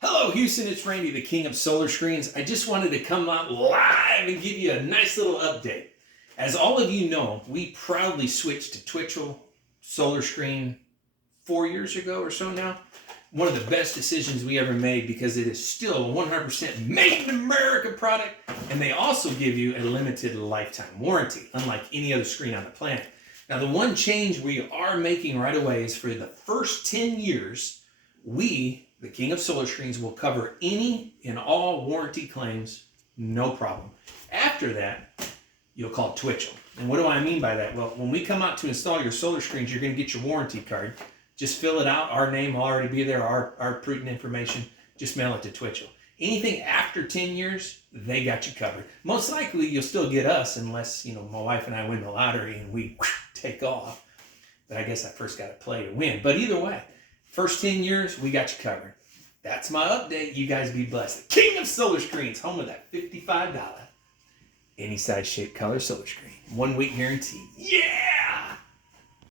Hello, Houston. It's Randy, the king of solar screens. I just wanted to come out live and give you a nice little update. As all of you know, we proudly switched to Twitchell solar screen 4 years ago or so now. One of the best decisions we ever made because it is still a 100% made in America product, and they also give you a limited lifetime warranty, unlike any other screen on the planet. Now, the one change we are making right away is for the first 10 years, we, the king of solar screens, will cover any and all warranty claims, no problem. After that, you'll call Twitchell. And what do I mean by that? Well, when we come out to install your solar screens, you're going to get your warranty card. Just fill it out. Our name will already be there, our prudent information. Just mail it to Twitchell. Anything after 10 years, they got you covered. Most likely, you'll still get us unless, my wife and I win the lottery and we take off. But I guess I first got to play to win. But either way, first 10 years, we got you covered. That's my update. You guys be blessed. The king of solar screens, home of that $55, any size, shape, color solar screen. 1 week guarantee. Yeah!